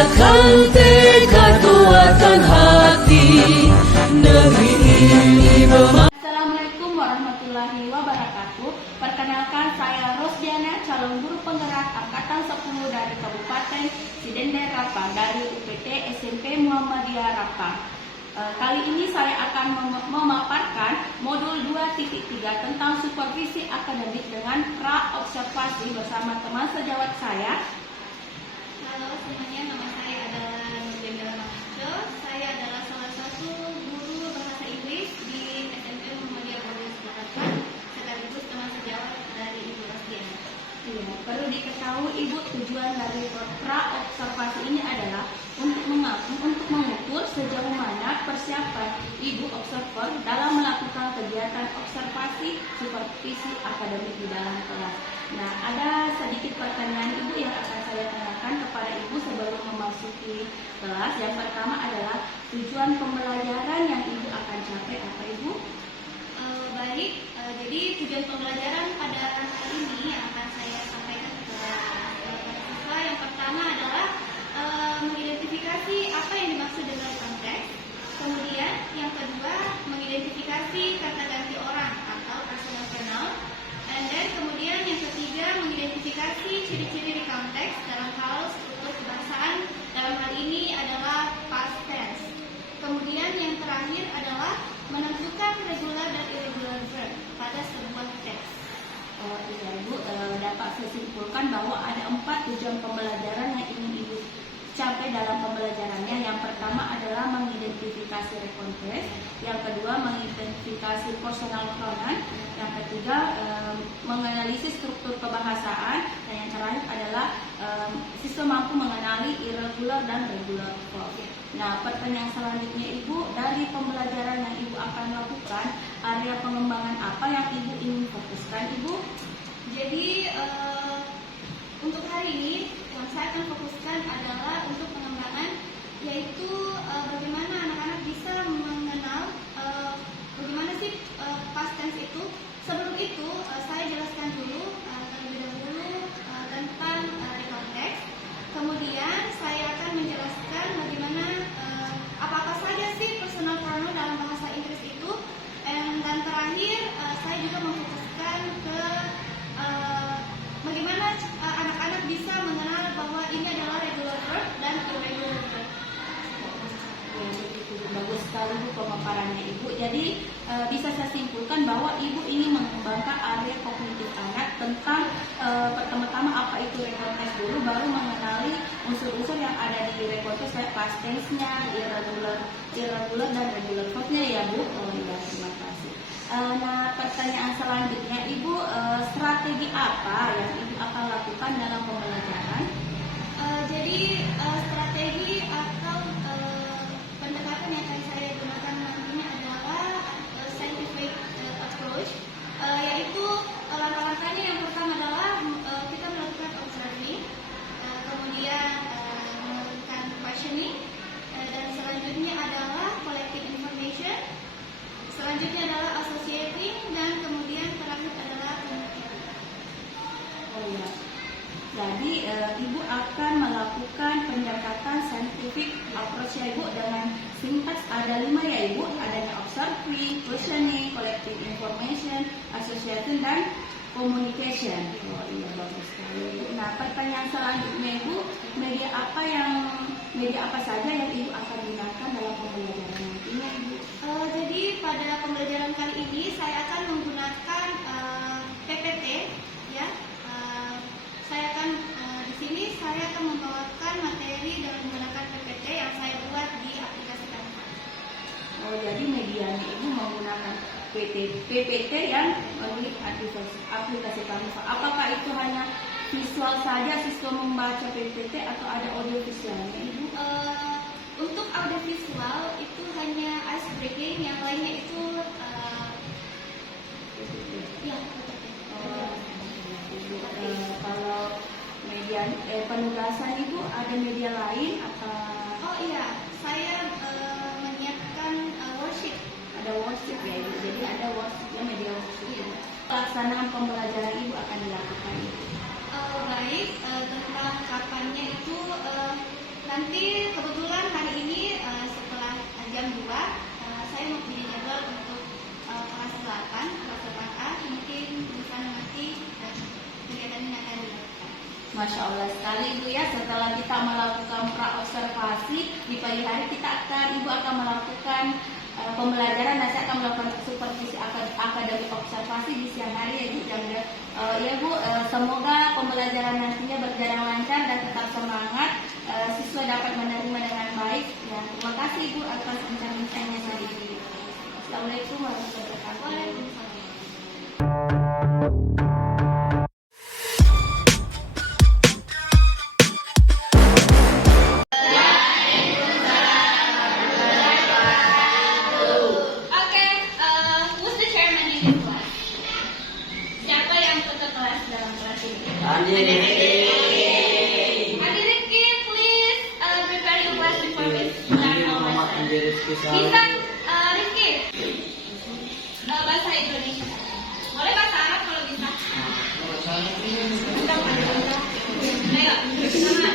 Akan tekad kuatkan hati negeri ini. Assalamualaikum warahmatullahi wabarakatuh. Perkenalkan, saya Rosdiana, calon guru penggerak angkatan 10 dari Kabupaten Sidendai Rapang dari UPT SMP Muhammadiyah Rapang. Kali ini saya akan memaparkan modul 2.3 tentang supervisi akademik dengan pra-observasi bersama teman sejawat saya. Halo semuanya, nama saya adalah Nurjamila Mahajo. Saya adalah salah satu guru bahasa Inggris di SMP Muhammadiyah Bodes Selatan, sekaligus teman sejawat dari Ibu Rosdiana. Iya, perlu diketahui Ibu, tujuan dari pra-observasi ini adalah untuk mengukur sejauh mana persiapan Ibu observer dalam melakukan kegiatan observasi supervisi akademik di dalam kelas. Nah, ada sedikit pertanyaan Ibu yang akan saya tanyakan kepada Ibu sebelum memasuki kelas. Yang pertama adalah tujuan pembelajaran yang Ibu akan capai apa Ibu? Baik, jadi tujuan pembelajaran pada hari ini yang akan saya sampaikan kepada siswa yang pertama adalah mengidentifikasi apa yang dimaksud dengan konteks. Kemudian yang kedua, mengidentifikasi kata ganti orang atau personal pronoun. And then kemudian yang ketiga, mengidentifikasi ciri-ciri konteks dalam hal struktur kebahasaan. Dalam hal ini adalah past tense. Kemudian yang terakhir adalah menentukan regular dan irregular verb pada sebuah teks. Oh iya Ibu, dapat saya simpulkan bahwa ada 4 tujuan pembelajaran yang ingin Ibu capai dalam pembelajarannya. Yang pertama adalah mengidentifikasi rekonteks, yang kedua mengidentifikasi personal pronoun, yang ketiga menganalisis struktur kebahasaan, dan yang terakhir adalah siswa mampu mengenali irregular dan regular verb. Nah, pertanyaan selanjutnya Ibu, dari pembelajaran yang Ibu akan lakukan, area pengembangan apa yang Ibu ingin fokuskan Ibu? Jadi untuk hari ini yang saya akan fokuskan adalah untuk pengembangan, yaitu bagaimana anak-anak bisa mengenal bagaimana sih past tense itu. Sebelum itu saya jelaskan dulu terlebih dahulu tentang rekonteks. Kemudian saya akan menjelaskan bagaimana apa-apa saja sih personal pronoun dalam bahasa Inggris itu. Dan terakhir saya juga memfokuskan ke bagaimana anak-anak bisa mengenal bahwa ini adalah regular verb dan irregular verb. Bagus sekali Bu pemaparannya Ibu. Jadi bisa saya simpulkan bahwa Ibu ingin mengembangkan area kognitif anak tentang pertama-tama apa itu rekonteks dulu, baru mengenali unsur-unsur yang ada di rekonteks kayak past tense-nya, irregular dan regular verb-nya ya Bu. Oh iya, terima kasih. Nah, pertanyaan selanjutnya Ibu, strategi apa yang Ibu akan lakukan dalam pembelajaran? Jadi strategi atau pendekatan yang akan saya gunakan nantinya adalah scientific approach, yaitu langkah-langkahnya yang pertama adalah kita melakukan observing, kemudian melakukan questioning, dan selanjutnya adalah collecting information, selanjutnya adalah associating, dan kemudian terakhir adalah communicating. Oh ya. Jadi Ibu akan melakukan pendekatan scientific approach ya Ibu, dengan sintaks ada 5 ya Ibu, adanya observing, questioning, collecting information, association, dan communication. Oh iya, bagus sekali Ibu. Nah, pertanyaan selanjutnya Ibu, media apa saja yang Ibu akan gunakan dalam pembelajaran nantinya Ibu? Jadi pada pembelajaran kali ini saya akan menggunakan PPT ya. Saya akan di sini saya akan membawakan materi dengan menggunakan PPT yang saya buat di aplikasi Canva. Oh, jadi medianya Ibu menggunakan PPT yang melalui aplikasi Canva. Apakah itu hanya visual saja siswa membaca PPT atau ada audio visualnya Ibu? Untuk audio visual itu hanya ice breaking, yang lainnya itu ya PPT. Kalau media penugasan Ibu ada media lain atau? Oh iya, saya menyiapkan worksheet. Ada worksheet ya Ibu. Jadi ada worksheetnya, media worksheet. Iya. Pelaksanaan pembelajaran Ibu akan dilakukan Ibu. Baik, tentang kapannya itu nanti kebetulan hari ini setelah jam 2 saya mau punya jadwal untuk kelas 8 A, mungkin di sana nanti kegiatan ini akan dilakukan. Masya Allah sekali Ibu ya, setelah kita melakukan praobservasi di pagi hari Ibu akan melakukan pembelajaran, nanti akan melakukan supervisi akademik observasi di siang hari ya Bu. Ya Bu, semoga pembelajaran nantinya berjalan lancar dan tetap semangat, siswa dapat menerima dengan baik. Ya, terima kasih Ibu atas bincang-bincangnya hari ini. Assalamualaikum warahmatullahi wabarakatuh. Waalaikumsalam. Who's the chairman in this class? Siapa yang ketua kelas dalam kelas ini? Andi Rifki, please prepare your class before we start our lesson. Bisa Rifki? Bahasa Indonesia. Boleh bahasa Arab kalau bisa. Ayo, semangat.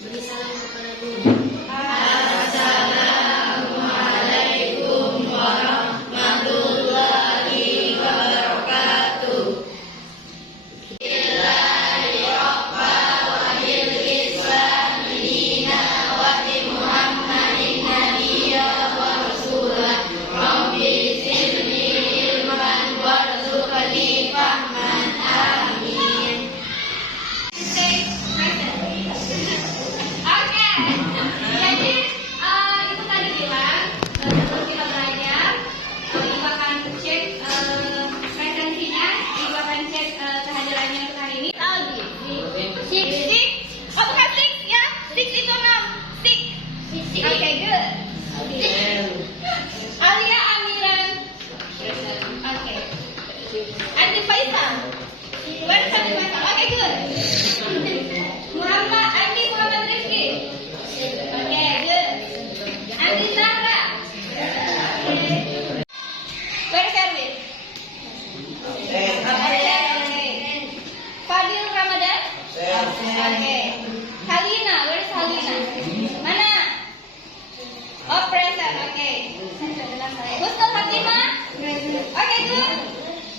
Beri salam kepada guru.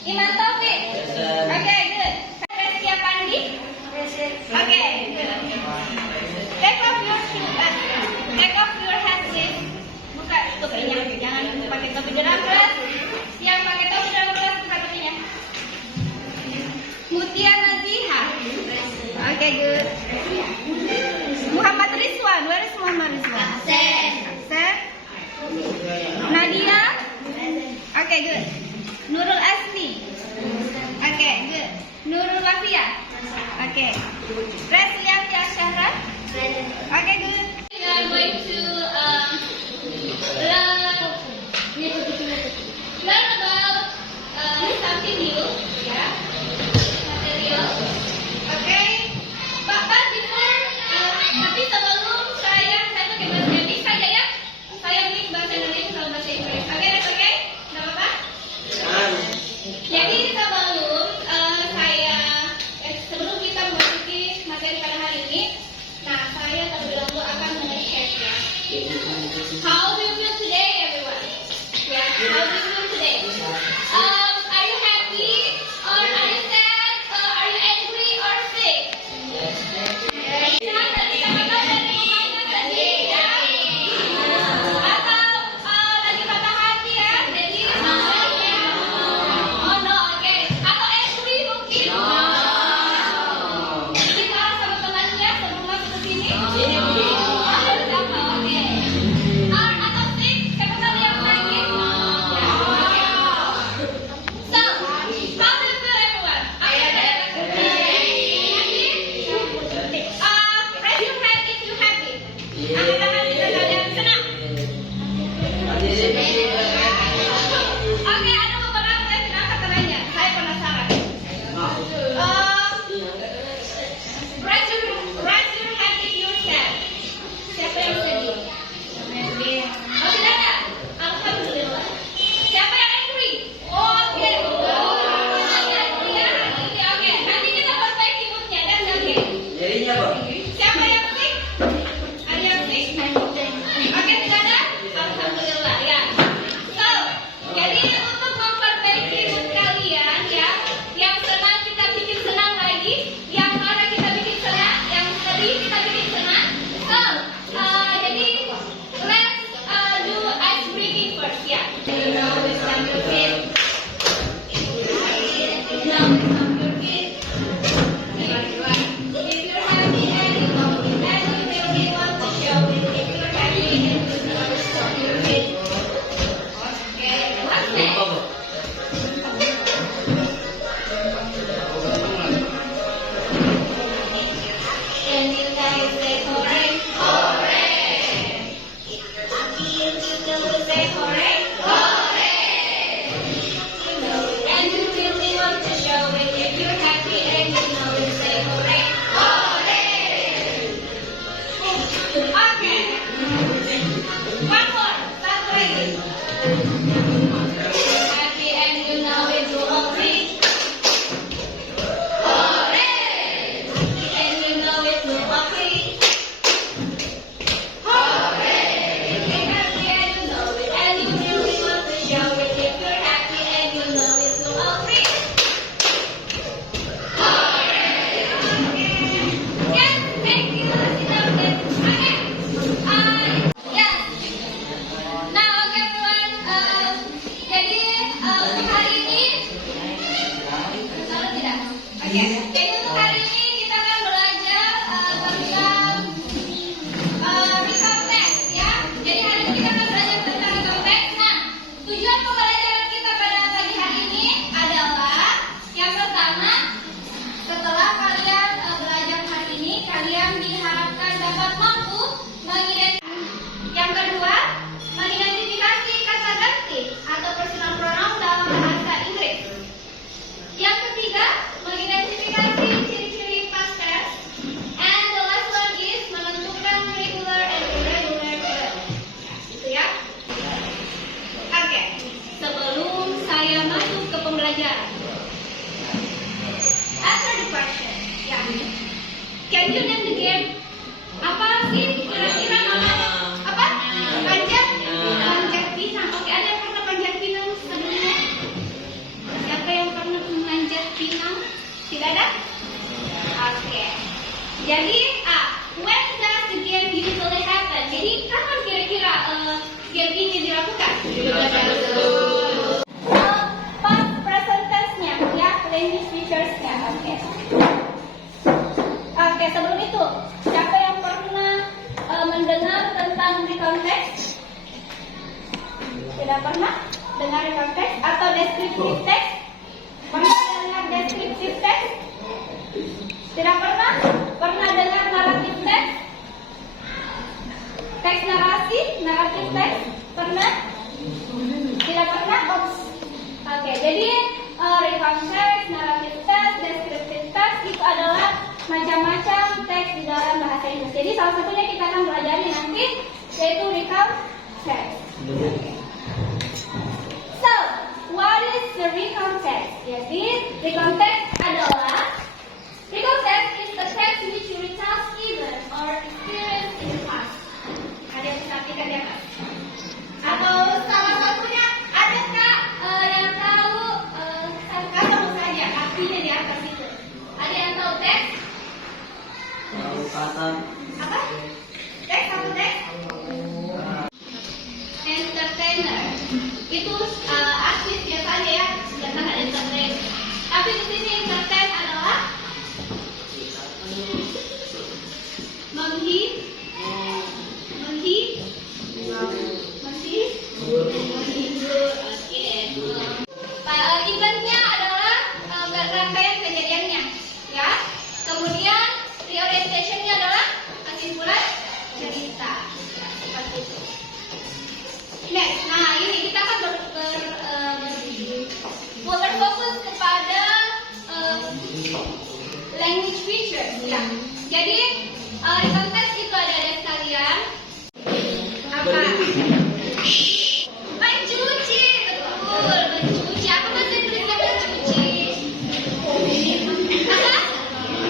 Iman Taufik. Okay, good. Resia Pandi. Okay, good. Take off your shoes. Take off your hat, please. Buka topinya. Jangan pakai topi dalam kelas. Yang pakai topi dalam kelas buka topinya. Mutia Naziha. Okay, good. Muhammad Rizwan. Where is Muhammad Rizwan? Absen. Nadia. Okay, good. Nurul Asli. Okay, good. Nurul Wafia. Okay. Reslianti Asyara. Okay, good. We are going to learn about something new. Yeah. Material. Okay. But before, tapi sebelum saya pakai bahasa Inggris saja ya. Saya mix bahasa Indonesia sama bahasa Inggris. Okay, that's okay? Nggak apa-apa? Oke, jadi untuk hari ini kita akan belajar tentang recall text ya. Jadi hari ini kita akan belajar tentang recall text. Nah, tujuan pembelajaran kita pada pagi hari ini adalah yang pertama, setelah kalian belajar hari ini, kalian diharapkan dapat mampu mengidentifikasi. Yang kedua, mengidentifikasi kata ganti atau personal pronoun dalam bahasa Inggris. Yang ketiga, mengidentifikasi ciri-ciri past tense. And the last one is menentukan regular and irregular verb. Gitu ya. Oke, sebelum saya masuk ke pembelajaran. Answer the question. Ya. Can you name the game? Apa sih kira-kira namanya? Apa? Panjat pinang. Oke, ada yang pernah panjat pinang sebelumnya? Siapa yang pernah manjat pinang? Tidak ada? Oke. Jadi, when does the game usually happen? Jadi, kapan kira-kira game ini dilakukan? Past present tense-nya, ya, language features-nya. Oke. Oke, sebelum itu, siapa yang pernah mendengar tentang recount text? Tidak pernah dengar recount text atau descriptive text? Pernah dengar descriptive text? Tidak pernah? Pernah dengar narrative text? Teks narasi, narrative text? Pernah? Tidak pernah? Oops. Oke, jadi recount text, narrative text, descriptive text itu adalah macam-macam teks di dalam bahasa Inggris. Jadi salah satunya kita akan pelajari nanti yaitu recount text. So, what is the recount text? Jadi, recount text is the text which retells event or experience in the past. Ada yang bisa artikan ya, Kak? Atau salah satunya, adakah yang tahu kata saja artinya di atas itu? Ada yang tahu teks? Apa? Teks atau teks? Entertainer. Itu artis biasanya ya, bukan entertain. Tapi di sini entertain adalah menghibur. Eventnya adalah rangkaian kejadiannya, ya. Kemudian reorientationnya adalah kesimpulan cerita. Seperti itu. Next, nah ini kita akan berfokus kepada language features, ya. Jadi recount text itu ada sekalian. Apa? Mencuci, betul, mencuci. Apa bahasa Inggrisnya mencuci?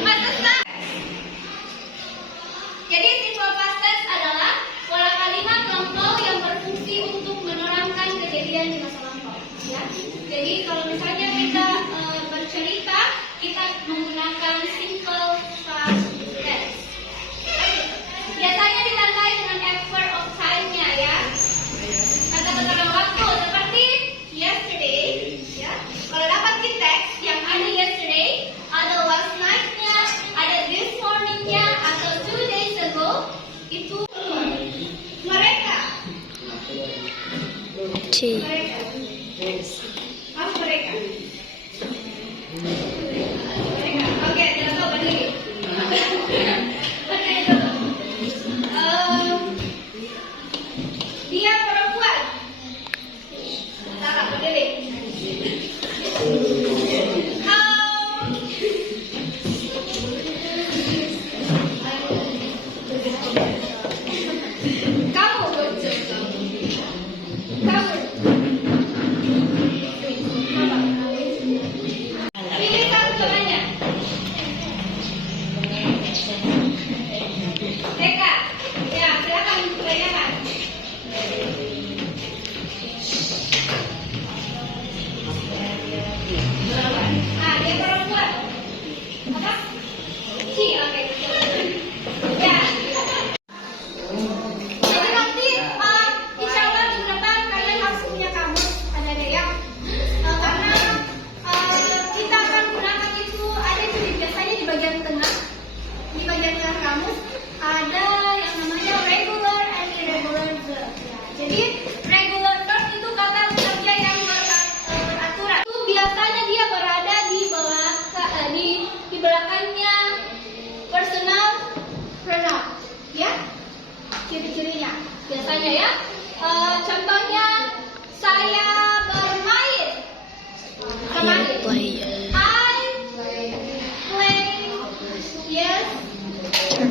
Masak. Jadi simple past tense adalah pola kalimat lampau yang berfungsi untuk menerangkan kejadian di masa lampau. Ya. Jadi kalau misalnya kita bercerita, kita menggunakan simple past tense. Biasanya ditandai dengan adverb of time-nya ya.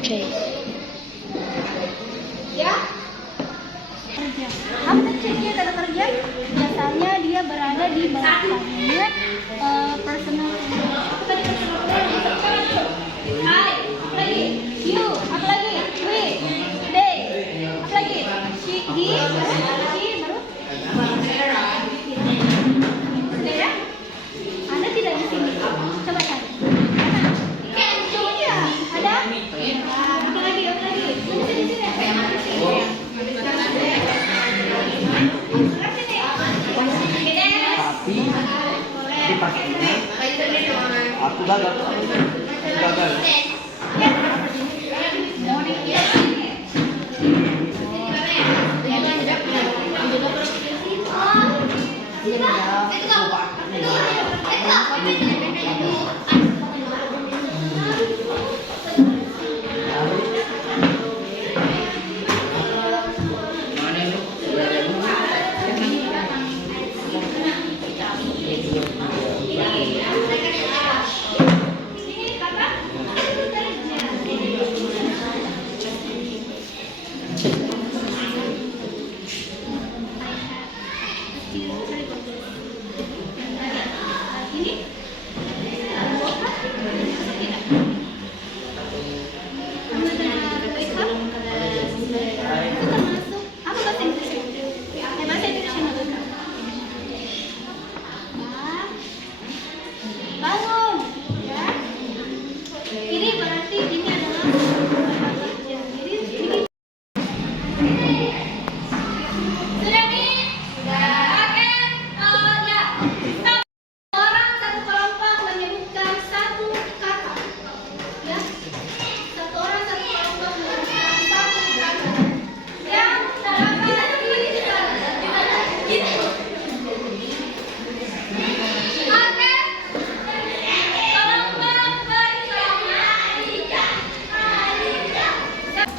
Ya. Kerja. Apa cirinya kata kerja? Biasanya dia berada di belakangnya personal. Apa tadi personal? Hai, apa lagi? You, apa lagi? We, they, apa lagi? She, he, baru? Ya? Anda tidak di sini. Coba cari. Coba ya. Ada? Apa lagi? Tapi pastinya aku gagal. Bangun, ya. Ini berarti ini adalah jadi ini sudah nih. Oke, ya. Orang satu kelompok menyebutkan satu kata. Ya. Satu orang satu kelompok menyebutkan satu kata. Yang terdapat di gini. Oke.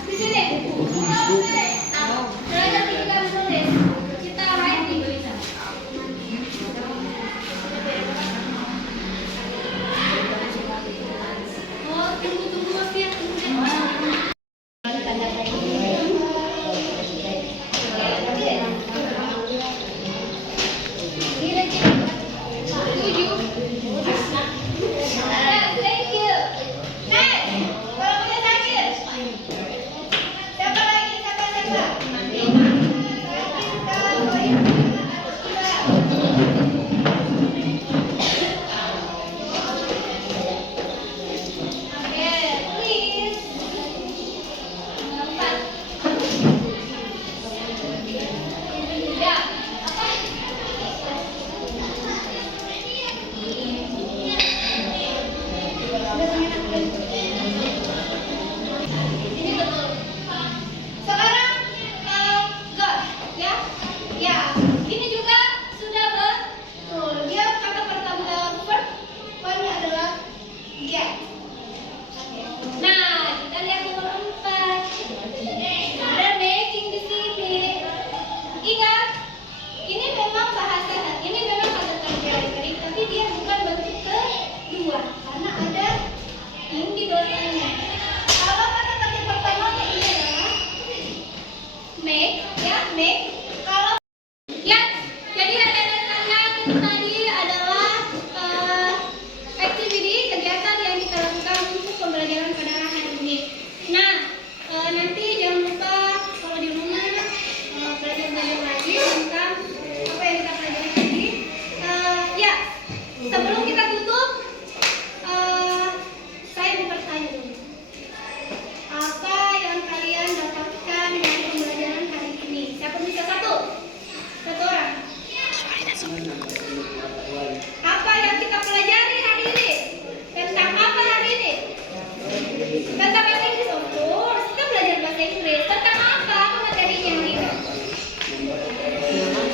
Di sini. Belajar tiga menulis. Kita writing tulisan. Oh, tunggu Mas Fia, tunggu. Thank you. Next, kalau punya sakit. Siapa lagi? Siapa? Oke, please. Empat. Ya. Ini betul. Sekarang go, ya, ya. Ini juga sudah betul. Dia kata pertama verb-nya adalah get. Nah, kita lihat nomor 4. Ada making di sini. Ingat, ini memang bahasa, ini memang kata kerja dikering, tapi dia bukan bentuk kedua karena ada yang di belakangnya. Kalau kata kerja pertamanya ini adalah make, ya, make. Kalau ya, jadi adik-adik sekalian, itu tadi adalah activity kegiatan yang kita lakukan untuk pembelajaran pada hari ini. Nah, nanti jangan lupa kalau di rumah belajar lagi tentang apa yang kita pelajari tadi. Ya, sebelum kita tutup, saya mau bertanya dulu. Apa yang kalian dapatkan dari pembelajaran hari ini? Siapa bisa satu? Satu orang. Apa yang kita pelajari hari ini? Tentang apa hari ini? Tentang bahasa Inggris, of course. Kita belajar bahasa Inggris. Tentang apa materinya hari ini?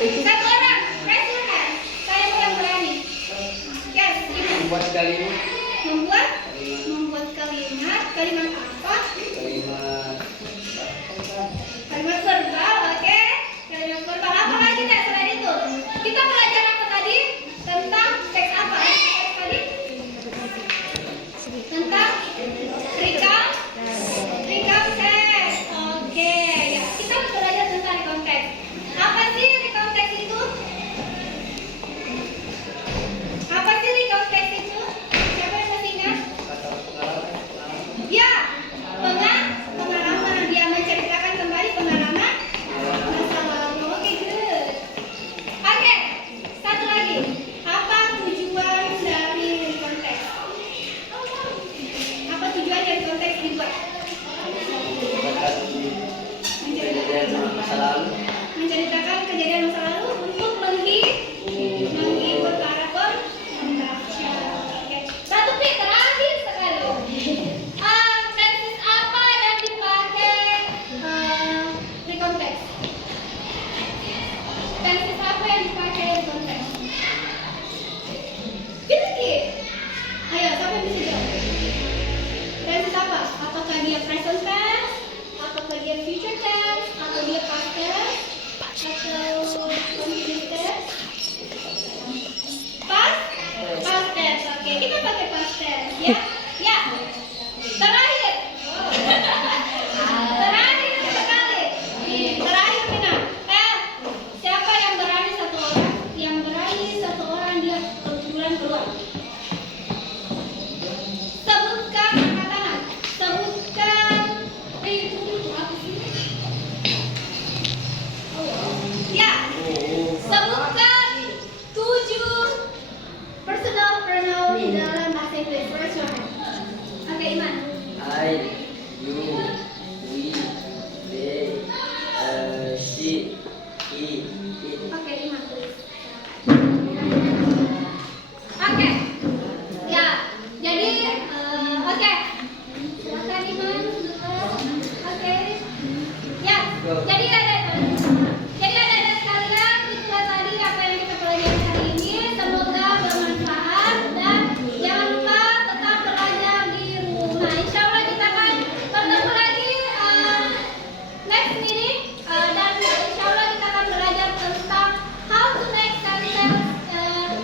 Satu orang, raise your hand. Saya bukan berani. Yes, gimana? Membuat kalimat. Membuat kalimat. Kalimat apa? Kalimat verbal, oke? Kalimat verbal. Apa lagi tidak selain itu? Kita belajar apa tadi? Tentang teks apa? Teks tadi? Tentang recount. apakah dia present tense, apakah dia future tense, atau dia past tense, atau continuous tense? Past tense. Oke, kita pakai past tense ya. Ya. Terakhir. Terakhir sekali. Terakhir Mina. Siapa yang berani satu orang? Yang berani satu orang dia kebetulan keluar. Sebutkan katakan. Sebutkan itu apa sih? Ya. Sebutkan 7 personal pronoun di dalam bahasa Inggris. Raise your hand. Oke, Iman. I, you, we, they, she, he, it. Oke, Iman tulis. Oke. Ya. Jadi oke. Silakan Iman. Oke. Ya. Jadi ada sekalian, itulah tadi apa yang kita pelajari hari ini. Semoga bermanfaat dan jangan lupa tetap belajar di rumah. Insya Allah kita akan bertemu lagi next meeting dan insya Allah kita akan belajar tentang how to make sentences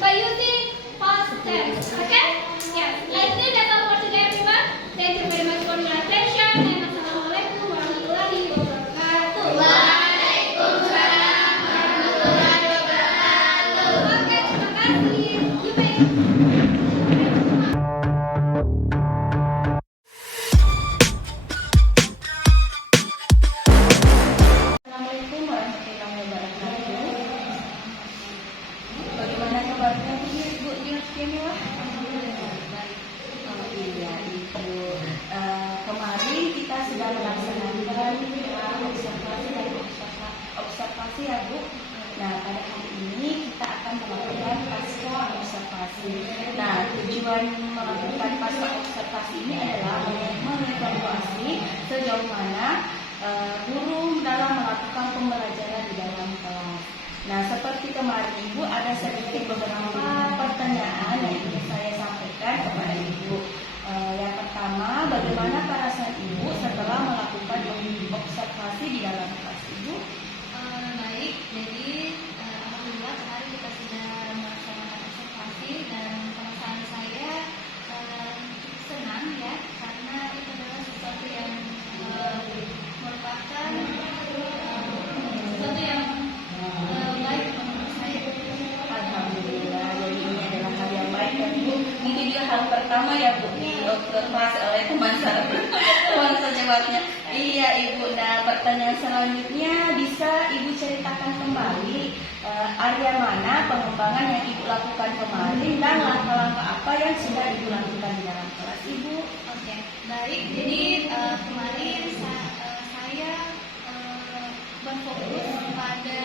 by using past tense. Okay? Yes. I think that's all for today, everyone. Thank you very much for your attention and assalamualaikum warahmatullahi wabarakatuh. Waalaikumsalam warahmatullahi wabarakatuh. Oke, terima kasih. You may. Assalamualaikum warahmatullahi wabarakatuh. Bagaimana kabarnya Ibu Diastimewa? Oh iya Ibu. Kemarin kita sudah melaksanakan observasi dan observasi ya Bu. Nah pada hari ini kita akan melakukan pasca observasi. Nah tujuan melakukan pasca observasi ini adalah mengevaluasi sejauh mana guru dalam melakukan pembelajaran di dalam kelas. Nah, seperti kemarin Ibu ada sedikit beberapa pertanyaan yang ingin saya sampaikan kepada Ibu. Yang pertama, bagaimana perasaan Ibu setelah melakukan observasi di dalam kelas Ibu? Baik, jadi alhamdulillah kemarin kita sudah melaksanakan observasi dan perasaan saya cukup senang ya, karena itu adalah sesuatu yang merupakan sesuatu yang baik menurut saya. Alhamdulillah, jadi ini adalah hal yang baik ya Bu. Ini dia hal pertama ya Bu di observasi oleh teman sejawatnya. Iya Ibu. Nah pertanyaan selanjutnya bisa Ibu ceritakan kembali area mana pengembangan yang Ibu lakukan kemarin dan langkah-langkah apa yang sudah Ibu lakukan di dalam kelas Ibu? Oke, baik. Jadi kemarin saya berfokus pada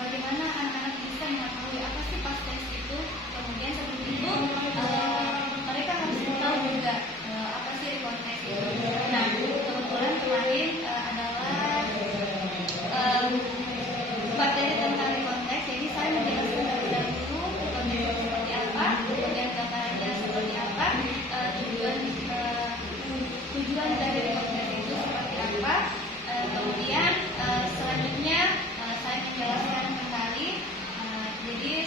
bagaimana anak-anak bisa mengetahui apa sih past tense itu. Kemudian sebelum itu mereka harus tahu juga apa sih konteks itu. Nah, kebetulan kemarin adalah materi tentang konteks. Jadi saya menjelaskan terlebih dahulu konteks seperti apa, kemudian gambarannya seperti apa, tujuan dari konteks itu seperti apa. Kemudian selanjutnya saya menjelaskan kembali. Jadi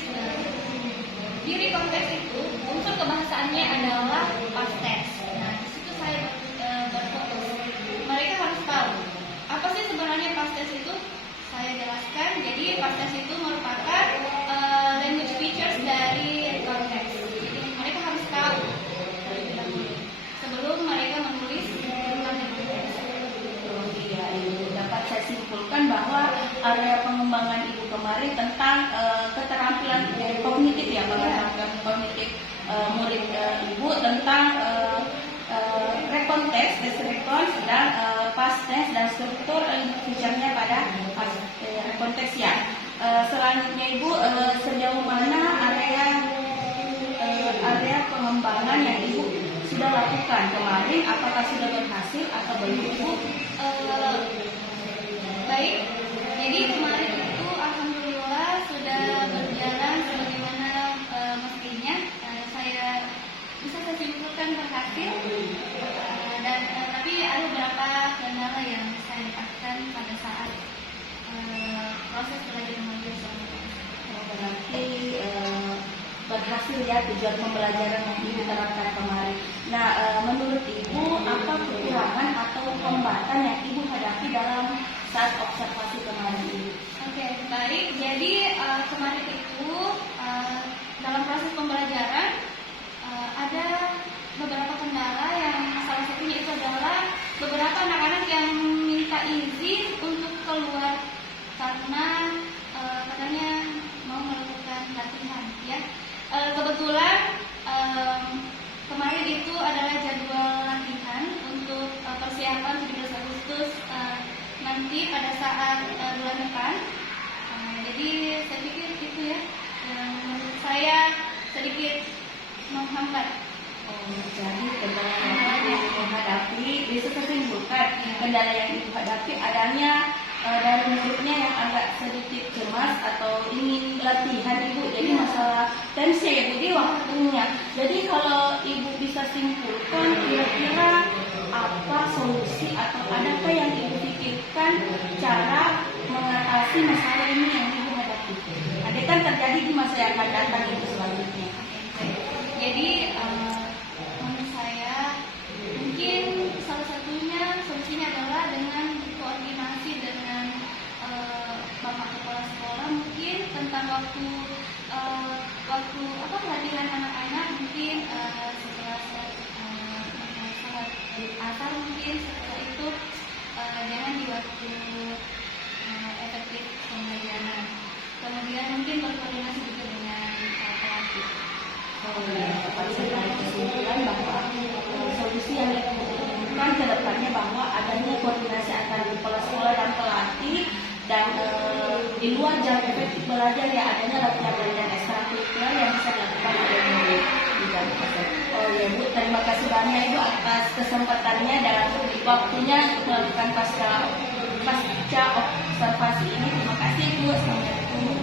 diri konteks itu unsur kebahasaannya adalah past tense. Nah di situ saya berfokus. Mereka harus tahu apa sih sebenarnya past tense itu. Saya jelaskan. Jadi past tense itu merupakan language features dari konteks. Jadi mereka harus tahu terlebih dahulu sebelum mereka menulis tentang konteks. Iya, Ibu. Dapat saya simpulkan bahwa area pengembangan Ibu kemarin tentang keterampilan kognitif ya, keterampilan kognitif murid Ibu tentang rekonteks, respons dan past tense dan struktur feature-nya pada rekonteks ya. Selanjutnya Ibu sejauh mana area pengembangan yang Ibu sudah lakukan kemarin, apakah sudah berhasil atau belum Ibu? Baik, jadi kemarin itu alhamdulillah sudah berjalan sebagaimana mestinya. Saya bisa simpulkan berhasil berhasil ya tujuan pembelajaran yang Ibu terapkan kemarin. Nah, menurut Ibu apa kekurangan atau hambatan yang Ibu hadapi dalam saat observasi kemarin ini? Oke, baik. Jadi kemarin itu dalam proses pembelajaran ada beberapa kendala yang salah satunya itu adalah beberapa anak-anak yang minta izin untuk keluar karena katanya mau melakukan latihan ya. Kebetulan kemarin itu adalah jadwal latihan untuk persiapan 17 Agustus nanti pada saat bulan depan. Jadi saya pikir itu ya yang menurut saya sedikit menghambat. Jadi kendala yang Ibu hadapi, bisa saya simpulkan kendala yang Ibu hadapi adanya dari muridnya yang agak sedikit cemas atau ingin latihan Ibu. Jadi masalah tensi ya Bu di waktunya. Jadi kalau Ibu bisa simpulkan kira-kira apa solusi atau adakah yang Ibu pikirkan cara mengatasi masalah ini yang Ibu hadapi? Ada kan terjadi di masa yang akan datang Ibu selanjutnya. Jadi menurut saya mungkin salah satunya solusinya adalah dengan koordinasi dengan bapak kepala sekolah mungkin tentang waktu pelatihan anak-anak mungkin setelah sholat asar mungkin setelah itu jangan di waktu efektif pembelajaran. Kemudian mungkin berkoordinasi juga dengan pelatih. Dapat saya tarik kesimpulan bahwa solusi yang dibutuhkan ke depannya bahwa adanya koordinasi antara kepala sekolah dan pelatih dan di luar jam efektif belajar ya adanya latihan ekstrakurikuler yang bisa dilakukan oleh murid di jam efektif. Oh ya Bu, terima kasih banyak Ibu atas kesempatannya dan waktunya untuk melakukan pasca observasi ini. Terima kasih Bu. Assalamualaikum.